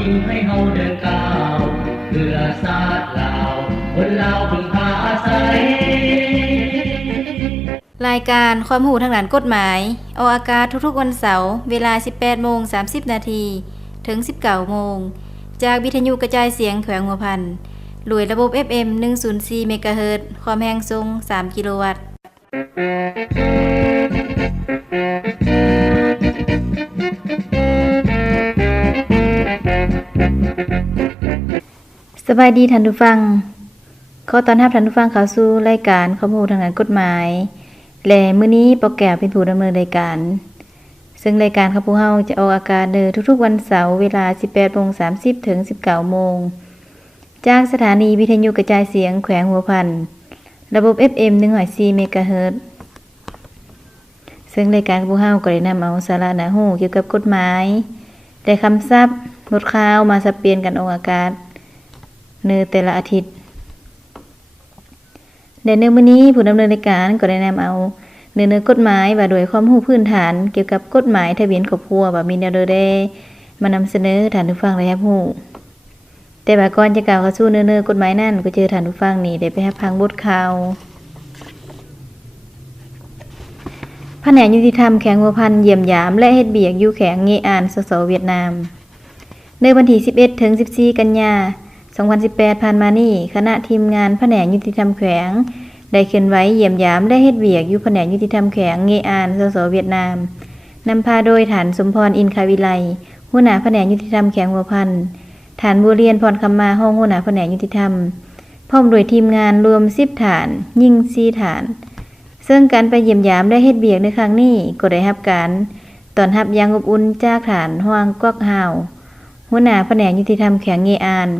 อิงให้เฮาเดินก้าวเพื่อชาติลาวคนลาวพึ่งพาอาศัยรายการความรู้ทางด้านกฎหมายออกอากาศทุกๆวันเสาร์เวลา 18:30 นาทีถึง 19 โมงจากวิทยุกระจายเสียงแขวงหัวพันหน่วยระบบ FM 104 เมกะเฮิรตซ์ความแรงทรง 3 กิโลวัตต์สบายดีท่านผู้ฟังขอต้อนรับท่านผู้ฟังเข้าสู่รายการข้อมูลทางด้านกฎหมายและมื้อนี้ปอแก้วเป็นผู้ดำเนินรายการซึ่งรายการของพวกเราจะออกอากาศทุกๆวันเสาร์เวลา 18:30 ถึง 19 โมงจากสถานีวิทยุกระจายเสียงแขวงหัวพันระบบ FM 104 เมกะเฮิรตซ์ซึ่งรายการของพวกเราก็ได้นำเอาสาระน่ารู้เกี่ยวกับกฎหมายและคำศัพท์บทข่าวมาสับเปลี่ยนกันออกอากาศในแต่ละอาทิตย์ในมื้อนี้ผู้ดำเนินรายการก็ได้นำเอาเนื้อกฎหมายว่าโดยความรู้พื้นฐานเกี่ยวกับกฎหมายทะเบียนครอบครัวว่ามีแนวโดยได้มานำเสนอท่านผู้ฟังได้รับรู้แต่ว่าก่อนจะกล่าวเข้าสู่เนื้อกฎหมายนั้นก็เจอท่านผู้ฟังนี่ได้ไปรับฟังบทข่าวแผนกยุติธรรมแขวงหัวพันเยี่ยมยามและเฮ็ดเบียกอยู่แขวงเงอานสสเวียดนามในวันที่11ถึง14กันยายน2018ผ่านมานี้คณะทีมงานแผนกยุติธรรมแขวงได้เคลื่อนไหวเยี่ยมยามและเฮ็ดเวียกอยู่แผนกยุติธรรมแขวงเงอานสสเวียดนามนำพาโดยฐานสมพรอินคาวิไลหัวหน้าแผนกยุติธรรมแขวงหัวพันฐานบัวเรียนพรคำมาห้องหัวหน้าแผนกยุติธรรมพร้อมด้วยทีมงานรวม10ฐานยิ่ง4ฐานซึ่งการไปเยี่ยมยามและเฮ็ดเวียกในครั้งนี้ก็ได้รับการต้อนรับอย่างอบอุ่นจากฐานห้วงกอกฮาวหัวหน้าแผนกยุติธรรมแขวงเงอาน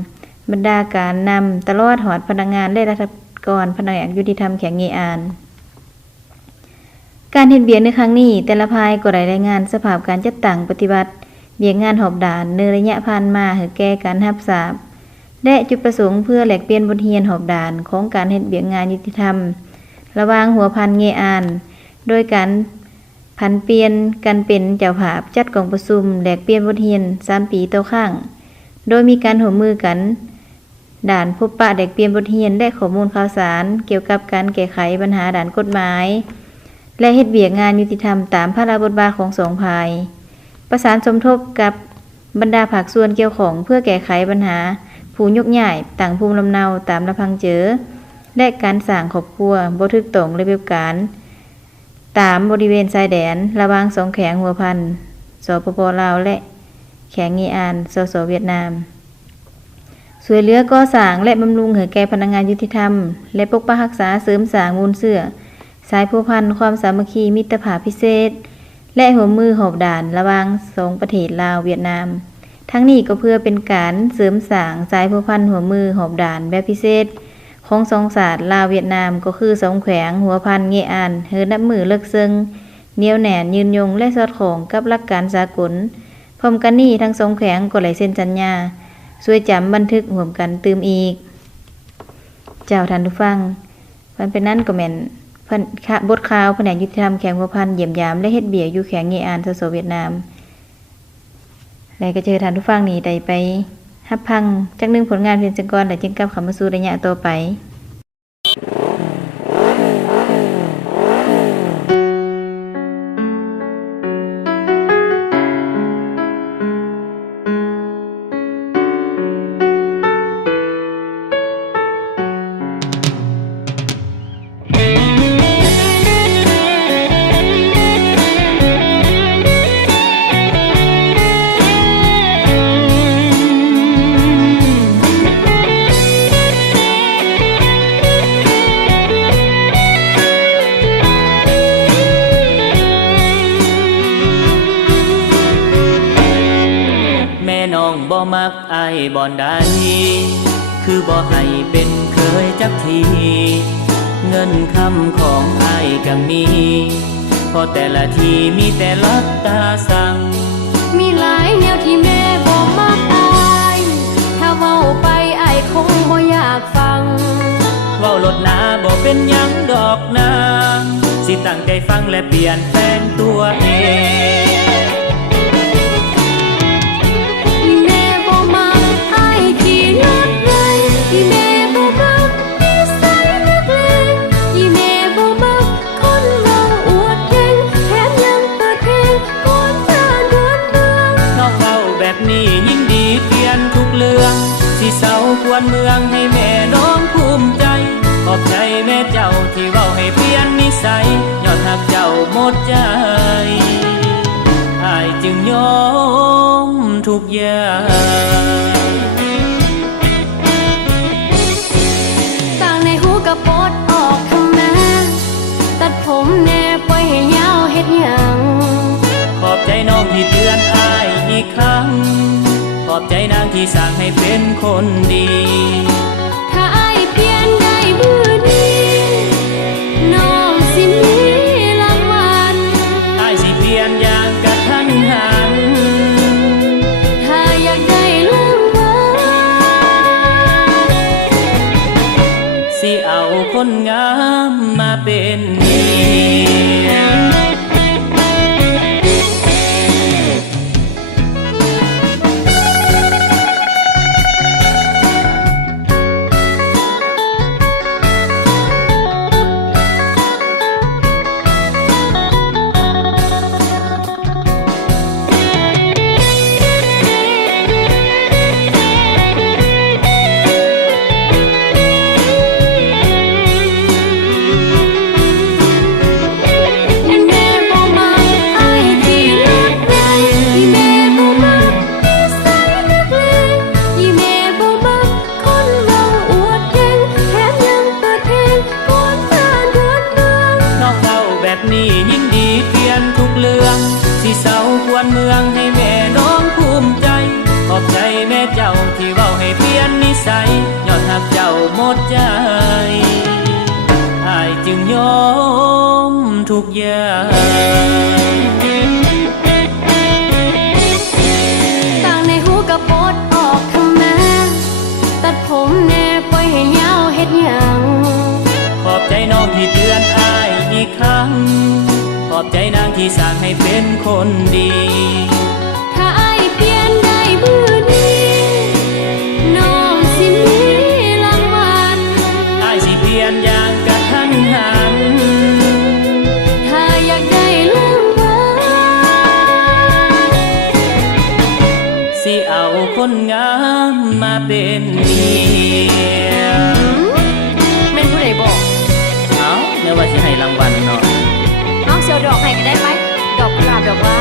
บรรดาการนำตลอดหอดพนักงานและรัฐกรแผนกยุติธรรมแขวงเงอานการเฮ็ดเวียกในครั้งนี้แต่ละภายก็ได้รายงานสภาพการจัดตั้งปฏิบัติเวียกงานหอบด่านในระยะผ่านมาให้แก่การรับทราบและจุดประสงค์เพื่อแลกเปลี่ยนบทเรียนหอบด่านของการเฮ็ดเวียกงานยุติธรรมระหว่างหัวพันเงอานโดยการผันเปลี่ยนกันเป็นเจ้าภาพจัดกองประชุมแลกเปลี่ยนบทเรียน3 ปีต่อครั้งโดยมีการร่วมมือกันด่านพบปะแลกเปลี่ยนบทเรียนและข้อมูลข่าวสารเกี่ยวกับการแก้ไขปัญหาด่านกฎหมายและเฮ็ดเวียกงานยุติธรรมตามภาระบทบาทของ2 ฝ่ายประสานสมทบกับบรรดาภาคส่วนเกี่ยวข้องเพื่อแก้ไขปัญหาผู้ยกย้ายต่างภูมิลำเนาตามลำพังเจอและการสร้างครอบครัวบ่ถูกต้องระเบียบการตามบริเวณชายแดนระหว่าง2แขวงหัวพันสปป.ลาวและแขวงเงอานสสเวียดนามช่วยเหลือก่อสร้างและบำรุงให้แก่พนักงานยุติธรรมและปกปักรักษาเสริมสร้างมูลเสื่อสายผูกพันความสามัคคีมิตรภาพพิเศษและร่วมมือหอบด่านระหว่าง2 ประเทศลาวเวียดนามทั้งนี้ก็เพื่อเป็นการเสริมสร้างสายผูกพันร่วมมือหอบด่านแบบพิเศษของ2 ชาติลาวเวียดนามก็คือ2แขวงหัวพันเงอานเฮือนับมือเลิกซึ่งเหนียวแน่นยืนยงและสอดคล้องกับหลักการสากลพร้อมกันนี้ทั้ง2แขวงก็ได้เซ็นสัญญาช่วยจำบันทึกร่วมกันตืมอีกเจ้าท่านผู้ฟังมันเป็นนั้นก็แม่นบทข่าวแผนกยุติธรรมแขวงหัวพันเยี่ยมยามและเฮ็ดเบียกอยู่แขวงเงอานสสเวียดนามและก็เจอท่านผู้ฟังนี่ได้ไปรับฟังจักหนึ่งผลงานเพียงจังก่อนและจึงกลับเข้ามาสู่ระยะต่อไปบ่มักอ้ายบ่อนใดคือบ่ให้เป็นเคยจักทีเงินคำของอ้ายก็มีพอแต่ละทีมีแต่ลัดตาสั่งมีหลายแนวที่แม่บ่มักอ้ายถ้าเว้าไปอ้ายคงบ่อยากฟังเว้าลดหนาบ่เป็นหยังดอกนาสิตั้งใจฟังและเปลี่ยนแปลงตัวเองแม่บ่มั ยนทุกเรื่องสิเศร้าควรเมืองให้แม่น้องภูมิใจขอบใจแม่เจ้าที่เว้าให้เปลี่ยนนิสัยย้อนหักเจ้าหมดใจอ้ายจึงยอมทุกอย่าง ต่างในหูกระปดออกทำแม่ตัดผมแน่ปล่อยให้ยาวเฮ็ดหยัง ขอบใจน้องที่เตือนอ้ายอีกครั้งขอบใจนางที่สั่งให้เป็นคนดี ถ้าอ้ายเปลี่ยนได้มือนี้น้องสิมีรางวัล อ้ายสิเปลี่ยนอย่างกระทันหัน ถ้าอยากได้รางวัล สิเอาคนงามมาเป็นเมียนี่ยิ่งดีเปลี่ยนทุกเรื่องสิเศร้าควรเมืองให้แม่น้องภูมิใจขอบใจแม่เจ้าที่เว้าให้เปลี่ยนนิสัยย้อนหักเจ้าหมดใจอ้ายจึงยอมทุกอย่าง ต่างในหูกระปดออกทำแม่ตัดผมแน่ปล่อยให้ยาวเฮ็ดหยัง ขอบใจน้องที่เตือนอ้ายอีกครั้งขอบใจนางที่สั่งให้เป็นคนดี ถ้าอ้ายเปลี่ยนได้มือนี้น้องสิมีรางวัล อ้ายสิเปลี่ยนอย่างกระทันหัน ถ้าอยากได้รางวัล สิเอาคนงามมาเป็นเมีย แม่นผู้ใดบอก เอ้าเนี่ยว่าสิให้รางวัลเนาะ เอาเสียวดอกให้ก็ได้ไหมดอกกุหลาบดอกว่า